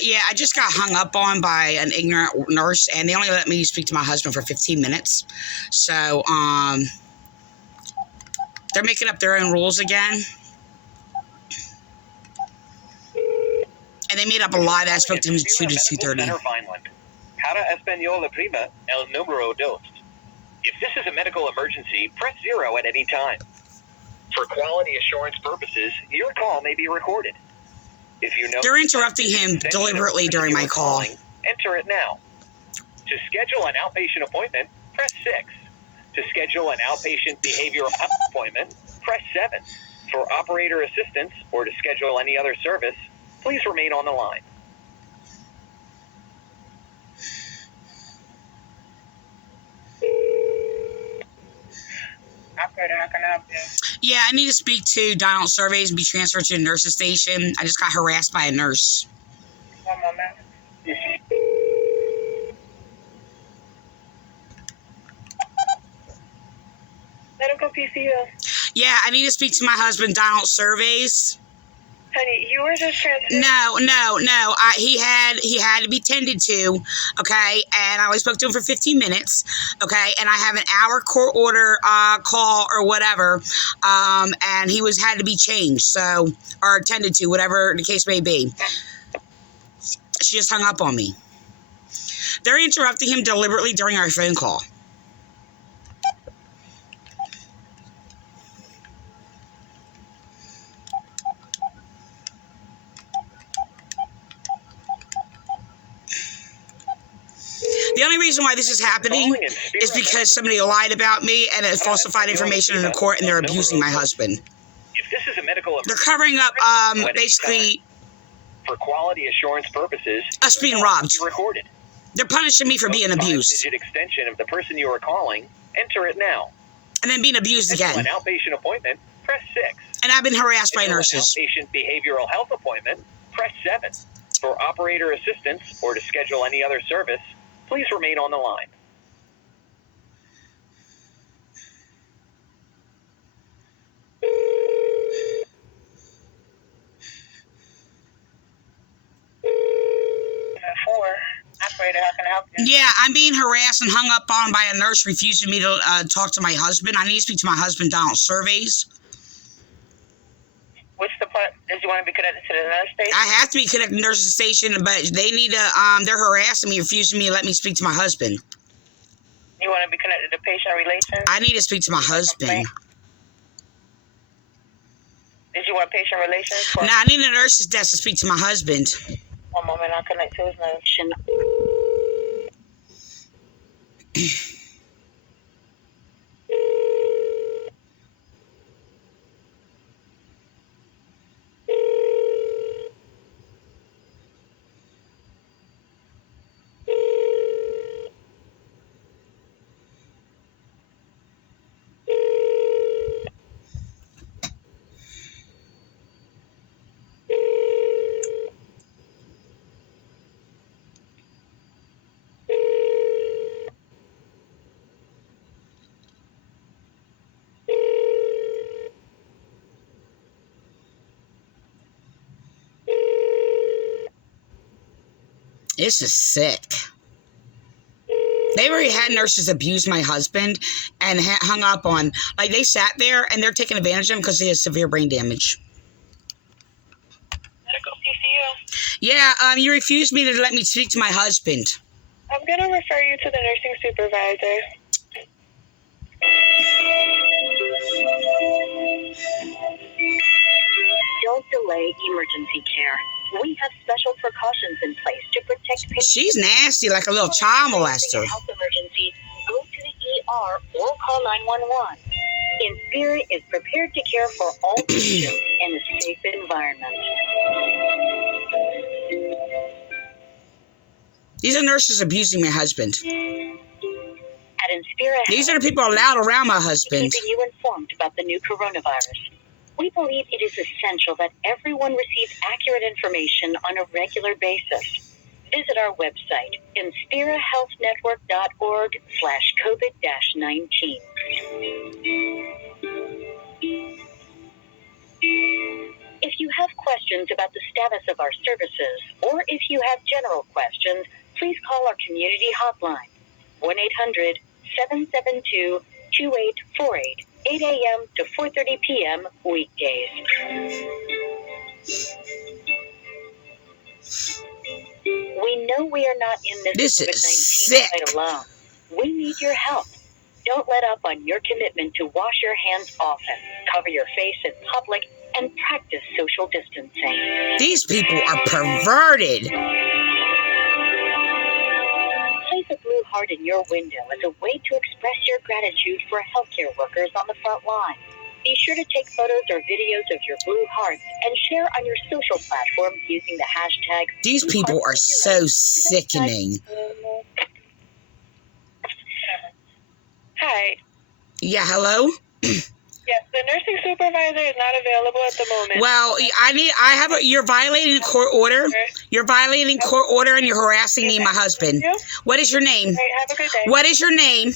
Yeah, I just got hung up on by an ignorant nurse, and they only let me speak to my husband for 15 minutes. So, they're making up their own rules again. And they made up a lie that I spoke to him 2 to 2:30. Vineland. Para español la prima, el número dos. If this is a medical emergency, press 0 at any time. For quality assurance purposes, your call may be recorded. If you know they're interrupting him deliberately during my call. Enter it now. To schedule an outpatient appointment, press 6. To schedule an outpatient behavioral health appointment, press 7. For operator assistance or to schedule any other service, please remain on the line. Operator, how can I help you? Yeah, I need to speak to Donald Surveys and be transferred to the nurse's station. I just got harassed by a nurse. One moment. Medical PCU. Yeah, I need to speak to my husband, Donald Surveys. Honey, you were just transferred. No. He had to be tended to, okay? And I only spoke to him for 15 minutes, okay? And I have an hour court order call or whatever, and he had to be changed, so, or attended to, whatever the case may be. She just hung up on me. They're interrupting him deliberately during our phone call. The only reason why this is happening is because somebody lied about me and has falsified information in the court, and they're abusing my husband. If this is a medical They're covering up, basically, for quality assurance purposes, us being robbed. Recorded. They're punishing me for being abused. 5-digit extension of the person you are calling. Enter it now. And then being abused again. An outpatient appointment, press 6. And I've been harassed by nurses. An outpatient behavioral health appointment, press 7. For operator assistance or to schedule any other service, please remain on the line. Operator, how can I help you? Yeah, I'm being harassed and hung up on by a nurse refusing me to talk to my husband. I need to speak to my husband, Donald Surveys. What's the point? Did you want to be connected to the nurse station? I have to be connected to the nurse's station, but they need to, they're harassing me, refusing me to let me speak to my husband. You want to be connected to patient relations? I need to speak to my husband. Did you want patient relations? No, I need a nurse's desk to speak to my husband. One moment, I'll connect to his nurse. This is sick. They already had nurses abuse my husband and hung up on, like, they sat there and they're taking advantage of him because he has severe brain damage. Medical PCU. Yeah, you refused me to let me speak to my husband. I'm going to refer you to the nursing supervisor. Don't delay emergency care. We have special precautions in place to protect patients. She's nasty, like a little child molester. Health emergency, go to the ER or call 911. Inspira is prepared to care for all patients in a safe environment. These are nurses abusing my husband. At Inspira, these are the people allowed around my husband. Keeping you informed about the new coronavirus. We believe it is essential that everyone receives accurate information on a regular basis. Visit our website, inspirahealthnetwork.org/COVID-19. If you have questions questions about the status of our services, or if you have general questions, please call our community hotline, 1-800-772-2848, 8 a.m. to 4:30 p.m. weekdays. We know we are not in this This is COVID-19 sick. fight alone. We need your help. Don't let up on your commitment to wash your hands often, cover your face in public, and practice social distancing. These people are perverted. Place a blue heart in your window as a way to express your gratitude for healthcare workers on the front line. Be sure to take photos or videos of your blue hearts and share on your social platforms using the hashtag. These people are so sickening. Hi. Yeah, hello? Yes, the nursing supervisor is not available at the moment. Well, you're violating a court order. You're violating court order and you're harassing me and my husband. What is your name? Right, have a good day. What is your name?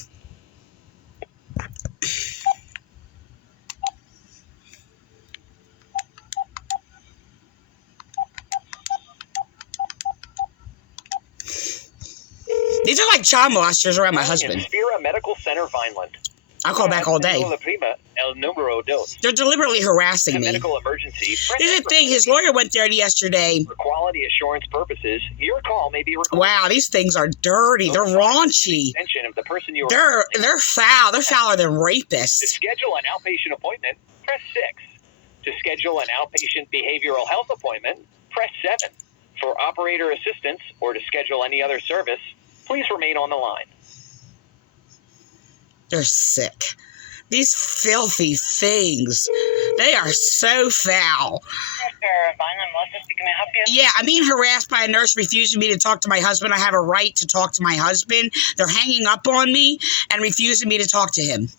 These are like child molesters around my husband. Inspira Medical Center, Vineland. I'll call back all day. They're deliberately harassing me. Medical emergency. Here's the thing, his lawyer went there yesterday. For quality assurance purposes, your call may be recorded. Wow, these things are dirty. They're raunchy. Extension of the person you are They're foul. They're fouler than To rapists. schedule an outpatient appointment, press 6. To schedule an outpatient behavioral health appointment, press 7. For operator assistance or to schedule any other service, please remain on the line. They're sick. These filthy things. They are so foul. Yeah, I'm being harassed by a nurse refusing me to talk to my husband. I have a right to talk to my husband. They're hanging up on me and refusing me to talk to him.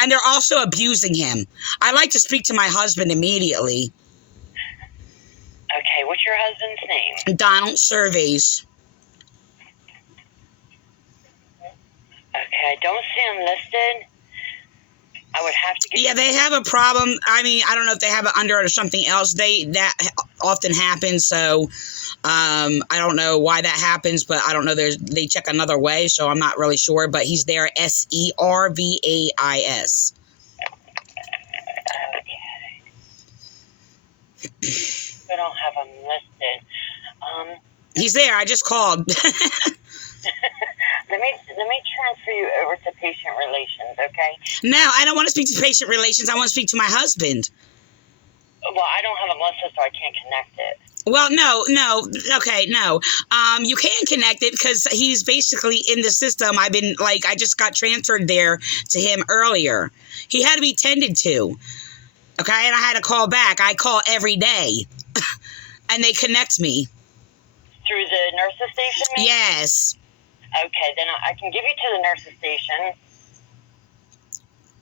And they're also abusing him. I like to speak to my husband immediately. Okay, what's your husband's name? Donald Surveys. Okay, I don't see him listed. I would have to get... Yeah, they have a problem. I mean, I don't know if they have it under it or something else. That often happens, so I don't know why that happens, but I don't know. They check another way, so I'm not really sure. But he's there, Servais. We don't have him listed. He's there. I just called. Let me transfer you over to patient relations, okay? No, I don't want to speak to patient relations. I want to speak to my husband. Well, I don't have a listed, so I can't connect it. Well, no. Okay, no. You can connect it because he's basically in the system. I just got transferred there to him earlier. He had to be tended to. Okay, and I had to call back. I call every day. And they connect me. Through the nurse's station, maybe? Yes. Okay, then I can give you to the nurse's station,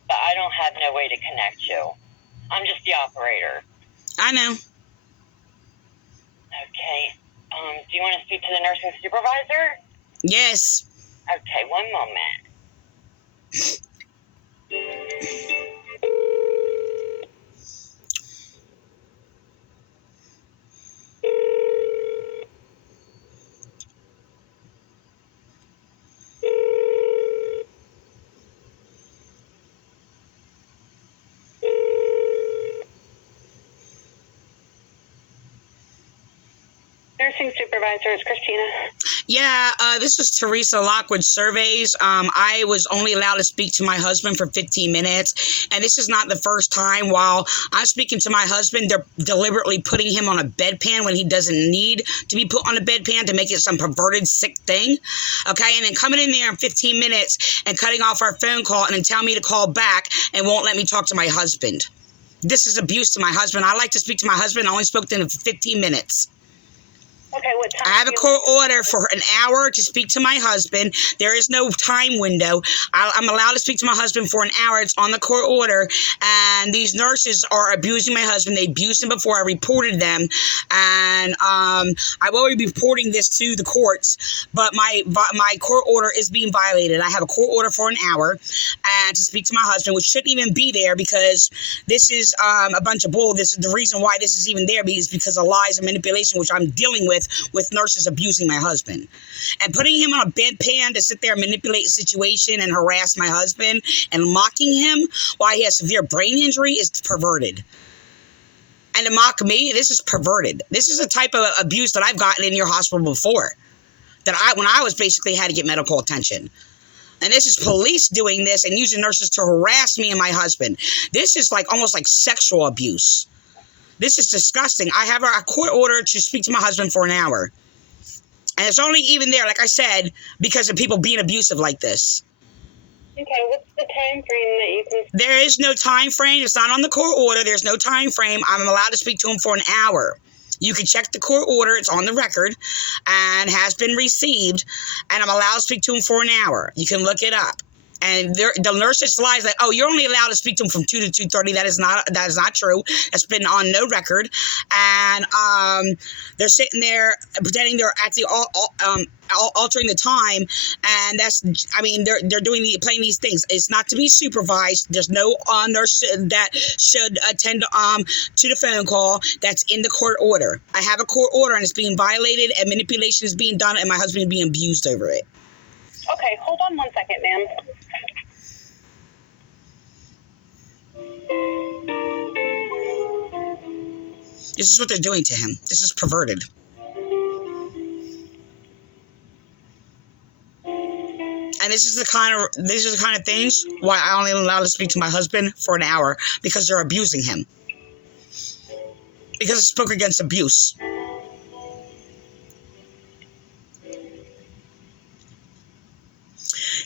but I don't have no way to connect you. I'm just the operator. I know. Okay. Do you want to speak to the nursing supervisor? Yes. Okay, one moment. Nursing supervisor is Christina. Yeah, this is Teresa Lockwood Surveys. I was only allowed to speak to my husband for 15 minutes, and this is not the first time. While I'm speaking to my husband, they're deliberately putting him on a bedpan when he doesn't need to be put on a bedpan to make it some perverted, sick thing. Okay, and then coming in there in 15 minutes and cutting off our phone call and then telling me to call back and won't let me talk to my husband. This is abuse to my husband. I like to speak to my husband. I only spoke to him for 15 minutes. Okay, what time? I have a court order for an hour to speak to my husband. There is no time window. I'm allowed to speak to my husband for an hour. It's on the court order. And these nurses are abusing my husband. They abused him before. I reported them. And I've already been reporting this to the courts. But my court order is being violated. I have a court order for an hour and to speak to my husband, which shouldn't even be there because this is a bunch of bull. This is the reason why this is even there is because of lies and manipulation, which I'm dealing with nurses abusing my husband. And putting him on a bedpan to sit there and manipulate the situation and harass my husband and mocking him while he has severe brain injury is perverted. And to mock me, this is perverted. This is a type of abuse that I've gotten in your hospital before. When I was basically had to get medical attention. And this is police doing this and using nurses to harass me and my husband. This is almost like sexual abuse. This is disgusting. I have a court order to speak to my husband for an hour. And it's only even there, like I said, because of people being abusive like this. Okay, what's the time frame that you can... There is no time frame. It's not on the court order. There's no time frame. I'm allowed to speak to him for an hour. You can check the court order. It's on the record and has been received. And I'm allowed to speak to him for an hour. You can look it up. And the nurses lies like, oh, you're only allowed to speak to him from 2 to 2:30. That is not true. That's been on no record. And they're sitting there pretending they're actually altering the time. And they're playing these things. It's not to be supervised. There's no nurse that should attend to the phone call. That's in the court order. I have a court order and it's being violated and manipulation is being done and my husband is being abused over it. Okay, hold on 1 second, ma'am. This is what they're doing to him. This is perverted. And this is the kind of things why I only allowed to speak to my husband for an hour because they're abusing him. Because it spoke against abuse.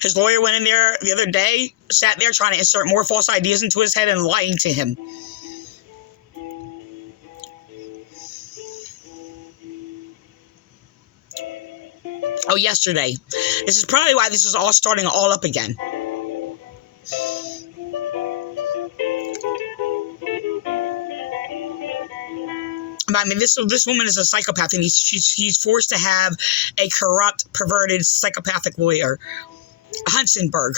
His lawyer went in there the other day, sat there trying to insert more false ideas into his head and lying to him. Oh, yesterday. This is probably why this is all starting all up again. I mean, this woman is a psychopath, and he's forced to have a corrupt, perverted, psychopathic lawyer. Hunsenberg.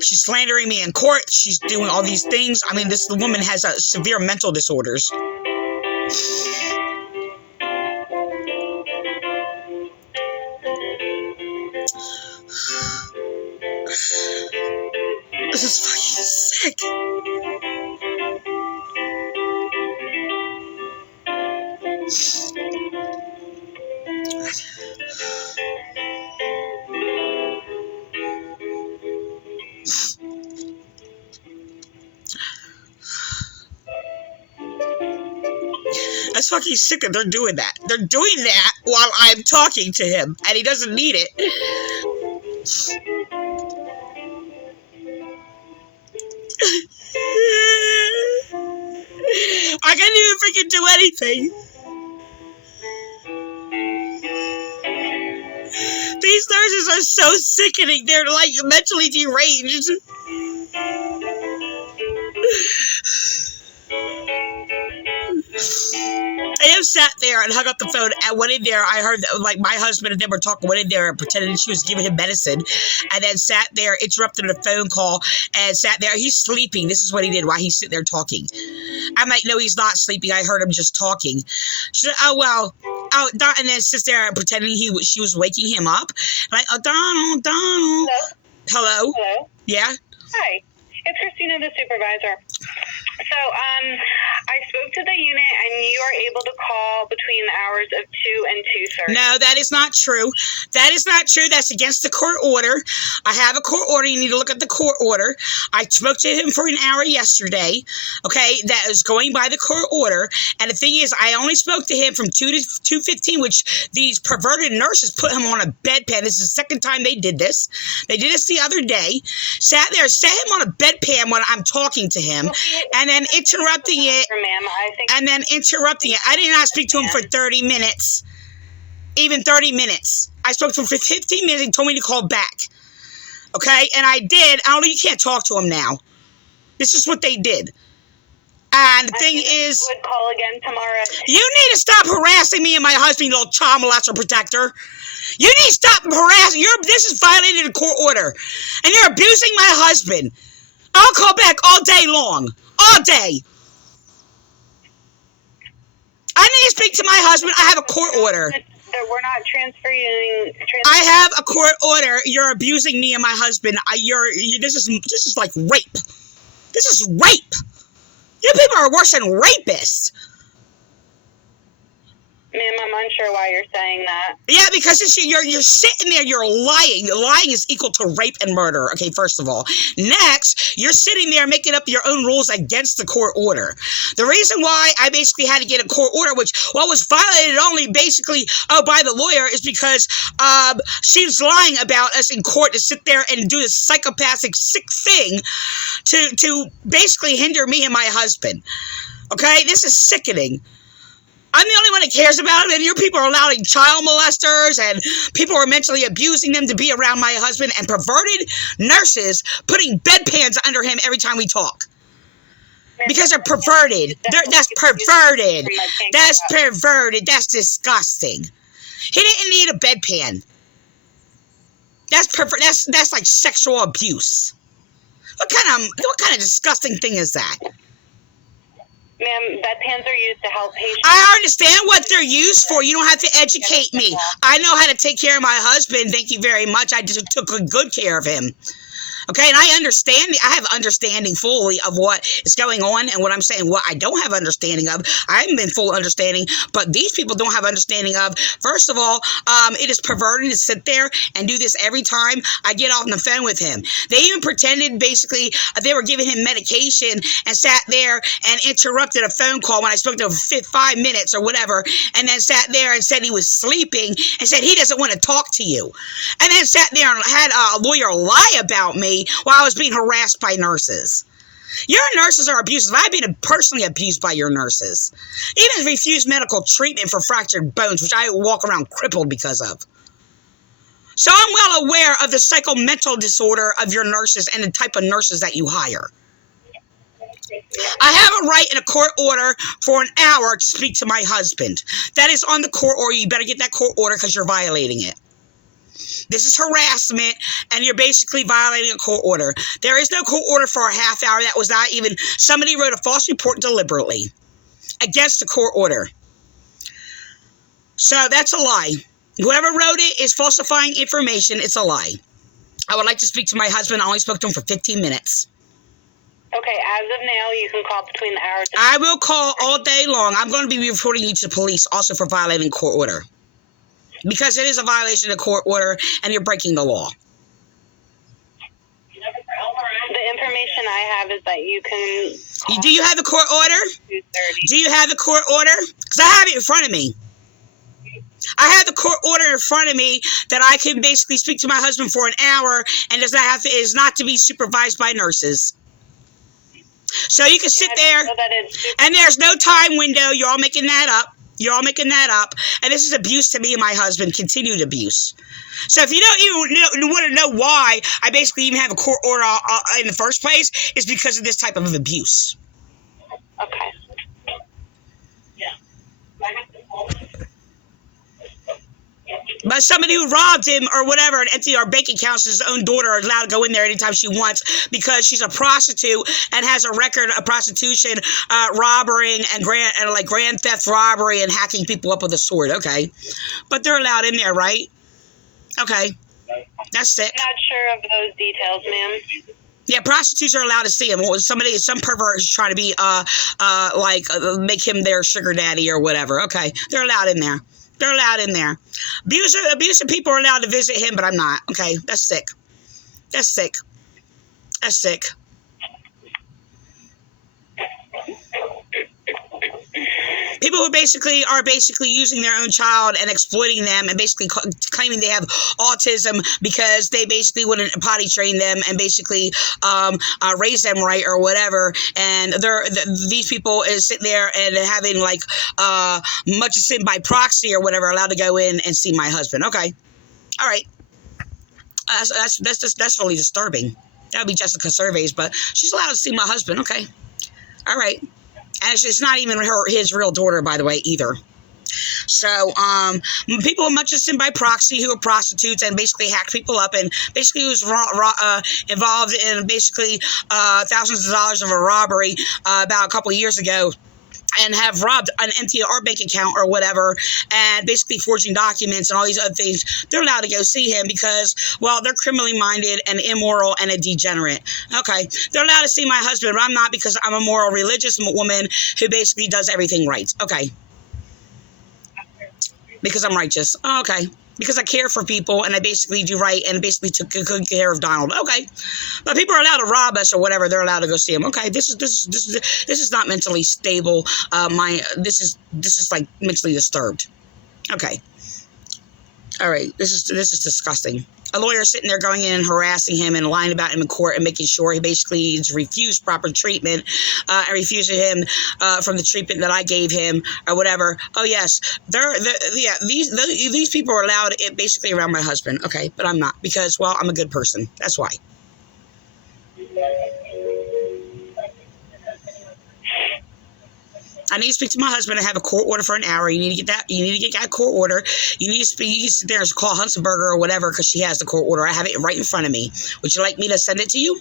She's slandering me in court. She's doing all these things. I mean, the woman has severe mental disorders. This is fucking sick. That's fucking sick that they're doing that. They're doing that while I'm talking to him, and he doesn't need it. I can't even freaking do anything. These nurses are so sickening. They're like mentally deranged. I have sat there and hung up the phone and went in there. I heard like my husband and them were talking, went in there and pretended she was giving him medicine, and then sat there, interrupted a phone call, and sat there. He's sleeping. This is what he did while he's sitting there talking. I'm like, no, he's not sleeping. I heard him just talking. She said, oh, well. Oh, and then sits there and pretending she was waking him up. Like, oh, Donald. Hello? Hello? Yeah? Hi. It's Christina, the supervisor. So, I spoke to the unit, and you are able to call between the hours of 2 and 2:30. No, that is not true. That is not true. That's against the court order. I have a court order. You need to look at the court order. I spoke to him for an hour yesterday, okay? That is going by the court order. And the thing is, I only spoke to him from 2 to 2:15, which these perverted nurses put him on a bedpan. This is the second time they did this. They did this the other day. Sat there, set him on a bedpan when I'm talking to him, and then interrupting it. Ma'am, I think And then interrupting it. I did not speak to him for 30 minutes. Even 30 minutes. I spoke to him for 15 minutes and told me to call back. Okay? And I did. I don't know, you can't talk to him now. This is what they did. And the thing is, I would call again tomorrow. you need to stop harassing me and my husband, you little child molester protector. You need to stop harassing. This is violating a court order. And you're abusing my husband. I'll call back all day long. All day. I need to speak to my husband. I have a court order. We're not transferring. I have a court order. You're abusing me and my husband. This is like rape. This is rape. You people are worse than rapists. Ma'am, I'm unsure why you're saying that. Yeah, because you're sitting there, you're lying. Lying is equal to rape and murder, okay, first of all. Next, you're sitting there making up your own rules against the court order. The reason why I basically had to get a court order, which was violated only basically by the lawyer, is because she was lying about us in court to sit there and do this psychopathic, sick thing to basically hinder me and my husband. Okay, this is sickening. I'm the only one that cares about it, and your people are allowing child molesters and people are mentally abusing them to be around my husband, and perverted nurses putting bedpans under him every time we talk. Because they're perverted. That's perverted. That's perverted. That's disgusting. He didn't need a bedpan. That's like sexual abuse. What kind of disgusting thing is that? Ma'am, bedpans are used to help patients. I understand what they're used for. You don't have to educate me. I know how to take care of my husband. Thank you very much. I just took good care of him. Okay, and I have understanding fully of what is going on, and what I'm saying, what I don't have understanding of, I haven't been full understanding, but these people don't have understanding of. First of all, it is perverted to sit there and do this every time I get off the phone with him. They even pretended, basically, they were giving him medication and sat there and interrupted a phone call when I spoke to him for 5 minutes or whatever, and then sat there and said he was sleeping and said he doesn't want to talk to you. And then sat there and had a lawyer lie about me while I was being harassed by nurses. Your nurses are abusive. I've been personally abused by your nurses. Even refused medical treatment for fractured bones, which I walk around crippled because of. So I'm well aware of the psychomental disorder of your nurses and the type of nurses that you hire. I have a right in a court order for an hour to speak to my husband. That is on the court order. You better get that court order because you're violating it. This is harassment, and you're basically violating a court order. There is no court order for a half hour. That was not even... Somebody wrote a false report deliberately against the court order. So that's a lie. Whoever wrote it is falsifying information. It's a lie. I would like to speak to my husband. I only spoke to him for 15 minutes. Okay, as of now, you can call between the hours. I will call all day long. I'm going to be reporting you to the police also for violating court order. Because it is a violation of court order, and you're breaking the law. The information I have is that you can... Do you have the court order? 2:30. Do you have the court order? Because I have it in front of me. I have the court order in front of me that I can basically speak to my husband for an hour, and is not to be supervised by nurses. So you can sit there, and there's no time window. You're all making that up. You're all making that up. And this is abuse to me and my husband, continued abuse. So if you don't even want to know why I basically even have a court order in the first place, it's because of this type of abuse. Okay. But somebody who robbed him or whatever and emptied our bank accounts, his own daughter is allowed to go in there anytime she wants because she's a prostitute and has a record of prostitution, robbery, and grand theft robbery and hacking people up with a sword. Okay. But they're allowed in there, right? Okay. That's sick. I'm not sure of those details, ma'am. Yeah, prostitutes are allowed to see him. Some pervert is trying to be, make him their sugar daddy or whatever. Okay. They're allowed in there. They're allowed in there. Abusive people are allowed to visit him, but I'm not. Okay, that's sick. That's sick. That's sick. People who basically are using their own child and exploiting them and basically claiming they have autism because they basically wouldn't potty train them and basically raise them right or whatever. And these people is sitting there and having like much sin by proxy or whatever, allowed to go in and see my husband. Okay, all right, that's really disturbing. That would be Jessica Surveys, but she's allowed to see my husband. Okay, all right. And it's not even his real daughter, by the way, either. So, people much as sin by proxy who are prostitutes and basically hack people up and basically was involved in basically thousands of dollars of a robbery about a couple of years ago, and have robbed an MTR bank account or whatever, and basically forging documents and all these other things, they're allowed to go see him because, well, they're criminally minded and immoral and a degenerate. Okay, they're allowed to see my husband, but I'm not, because I'm a moral, religious woman who basically does everything right. Okay. Because I'm righteous. Okay. Because I care for people and I basically do right and basically took good care of Donald. Okay. But people are allowed to rob us or whatever. They're allowed to go see him. Okay. This is not mentally stable. This is like mentally disturbed. Okay. All right. This is disgusting. A lawyer sitting there going in and harassing him and lying about him in court and making sure he basically refused proper treatment and refusing him from the treatment that I gave him or whatever. Oh yes, these people are allowed basically around my husband. Okay, but I'm not, because, well, I'm a good person. That's why. I need to speak to my husband. I have a court order for an hour. You need to get that. You need to get that court order. You need to speak. You can sit there and call Huntsberger or whatever, because she has the court order. I have it right in front of me. Would you like me to send it to you?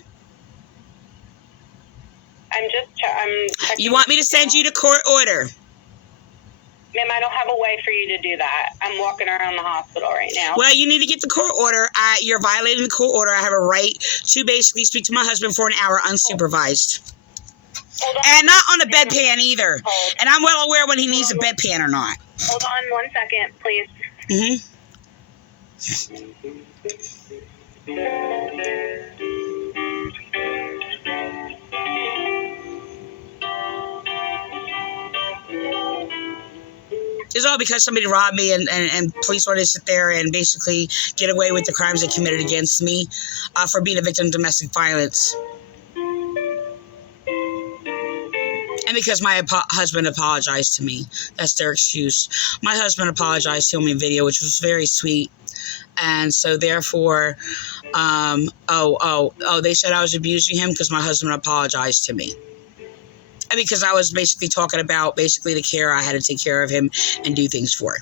I'm checking. You want me to send you the court order? Ma'am, I don't have a way for you to do that. I'm walking around the hospital right now. Well, you need to get the court order. You're violating the court order. I have a right to basically speak to my husband for an hour unsupervised. And not on a bedpan either. And I'm well aware when he needs a bedpan or not. Hold on 1 second, please. It's all because somebody robbed me and police wanted to sit there and basically get away with the crimes they committed against me for being a victim of domestic violence. And because my husband apologized to me. That's their excuse. My husband apologized to me in video, which was very sweet. And so therefore, they said I was abusing him because my husband apologized to me. And because I was basically talking about basically the care I had to take care of him and do things for.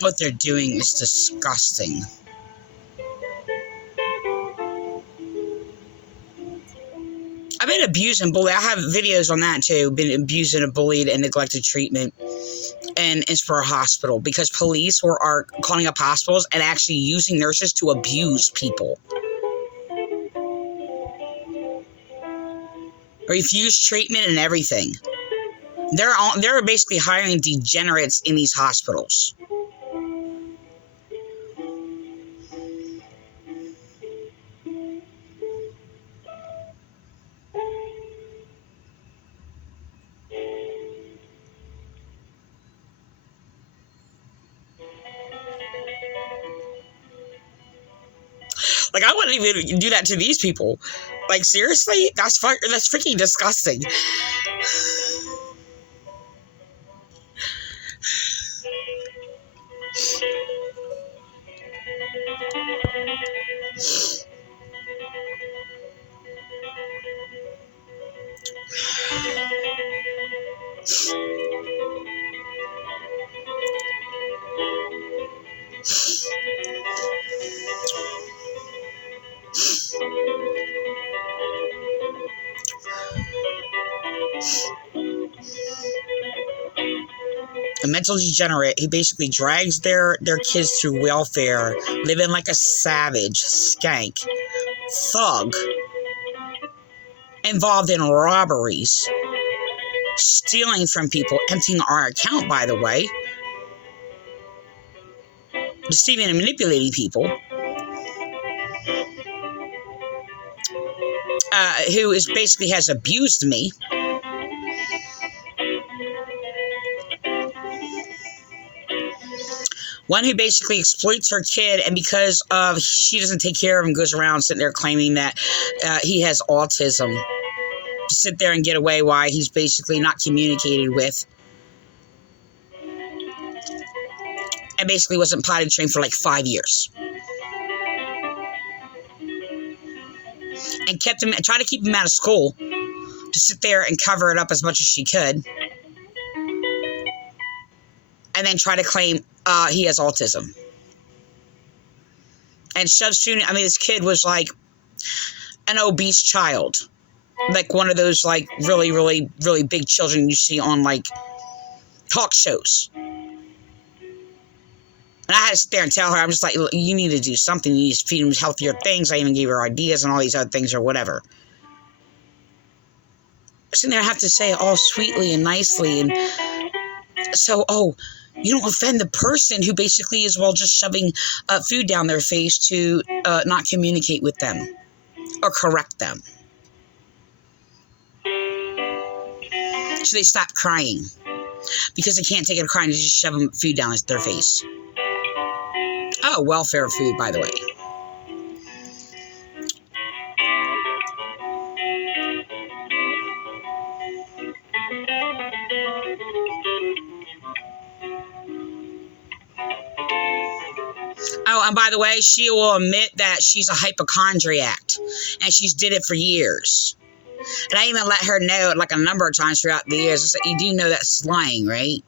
What they're doing is disgusting. I've been abused and bullied. I have videos on that too. Been abused and bullied and neglected treatment in Inspira Hospital because police are calling up hospitals and actually using nurses to abuse people. Refuse treatment and everything. They're basically hiring degenerates in these hospitals. Like, I wouldn't even do that to these people. Like, seriously? That's freaking disgusting. A mental degenerate who basically drags their kids through welfare, living like a savage, skank, thug, involved in robberies, stealing from people, emptying our account, by the way, deceiving and manipulating people, who is basically has abused me. One who basically exploits her kid, and because of she doesn't take care of him, goes around sitting there claiming that he has autism. To sit there and get away why he's basically not communicated with. And basically wasn't potty trained for like 5 years. And tried to keep him out of school to sit there and cover it up as much as she could. And then try to claim he has autism. And this kid was like an obese child. Like one of those like really, really, really big children you see on like talk shows. And I had to sit there and tell her, I'm just like, you need to do something. You need to feed him healthier things. I even gave her ideas and all these other things or whatever. Sitting there, I have to say it all sweetly and nicely. And so, you don't offend the person who basically is, just shoving food down their face to not communicate with them or correct them. So they stop crying because they can't take it crying. They just shove food down their face. Oh, welfare food, by the way. Oh, and by the way, she will admit that she's a hypochondriac, and she's did it for years. And I even let her know like a number of times throughout the years. I said, you do know that's lying, right?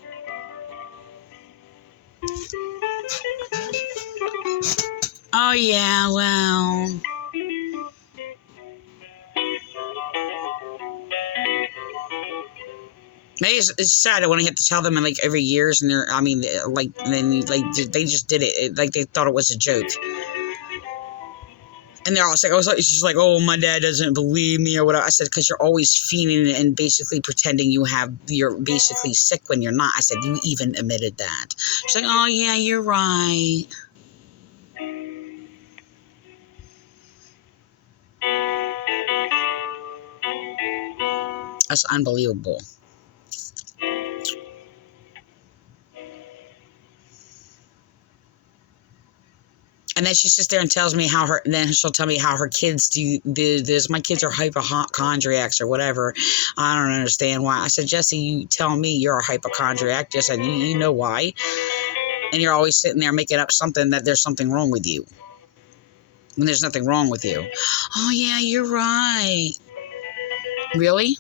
Oh, yeah, well. Maybe it's sad when I have to tell them in like every years, and they just did it like they thought it was a joke. And they're all like, it's just like, my dad doesn't believe me or whatever. I said, because you're always feigning and basically pretending you're basically sick when you're not. I said, you even admitted that. She's like, oh, yeah, you're right. That's unbelievable. And then she sits there and tells me then she'll tell me how her kids do this. My kids are hypochondriacs or whatever. I don't understand why. I said, Jesse, you tell me you're a hypochondriac. Just said, you know why. And you're always sitting there making up something that there's something wrong with you. When there's nothing wrong with you. Oh, yeah, you're right. Really?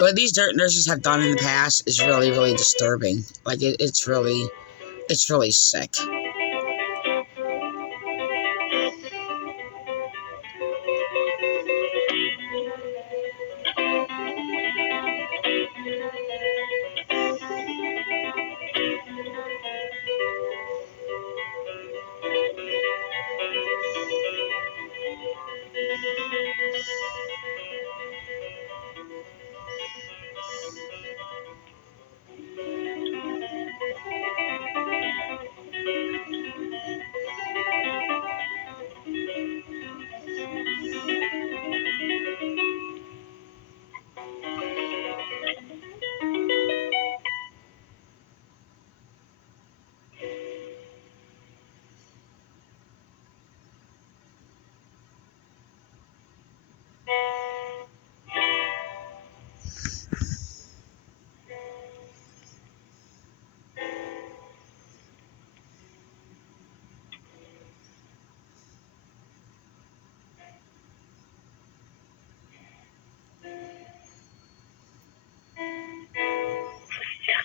what these nurses have done in the past is really, really disturbing. Like it's really sick.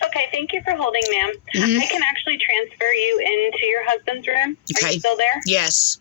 Okay, thank you for holding, ma'am. Mhm. I can actually transfer you into your husband's room. Are Okay. you still there? Yes.